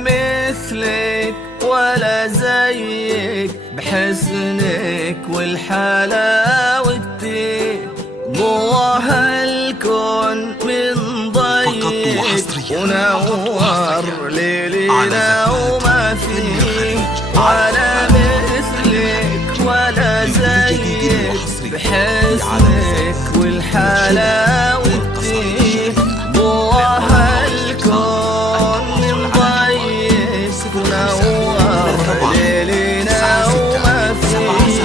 مثلك ولا زيك بحسنك والحلاوتك، ضواها الكون من ضيق ونور ليلنا وما فيه، ولا مثلك ولا زيك بحسنك والحلاوتك، ضواها الكون من ضيق ونور ليلنا وما فيه.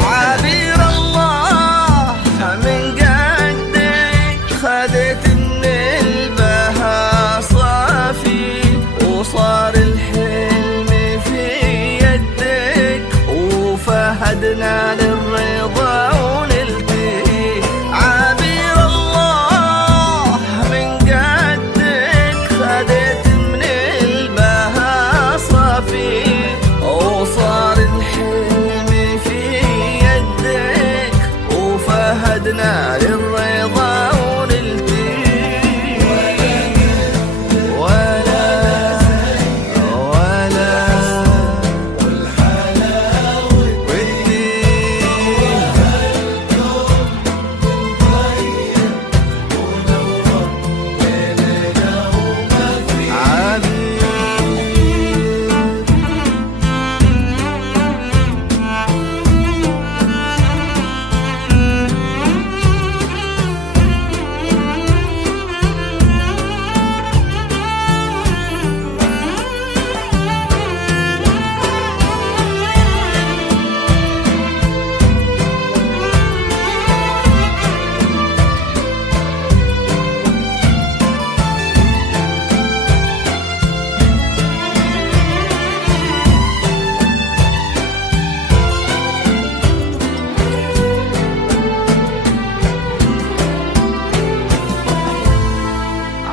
عبير الله من قدك خدت من البها صافي، وصار الحلم في يدك وفهدنا للرضا ونلتقي. عبير الله من قدك خدت من البها صافي، وصار الحلم في يدك وفهدنا للرضا ونلتقي.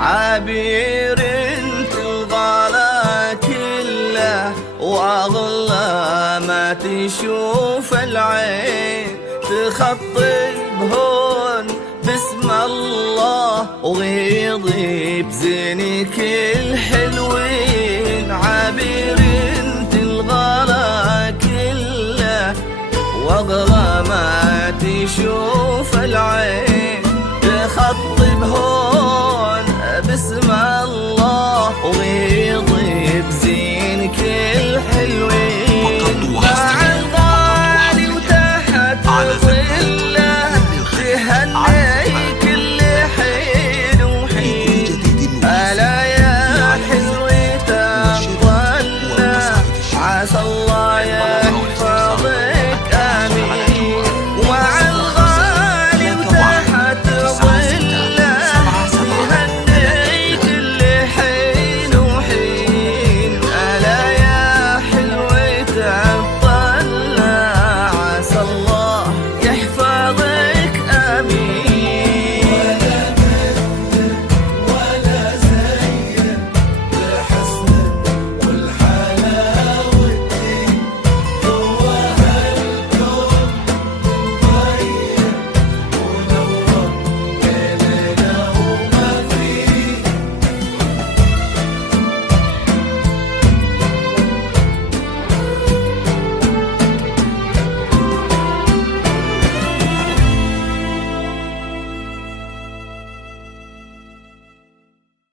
عبير انت الغلا كله واغلى ما تشوف العين، تخطي بهون باسم الله وغيضي بزينك الحلوين. عبير انت الغلا كله واغلى ما تشوف العين، تخطي بهون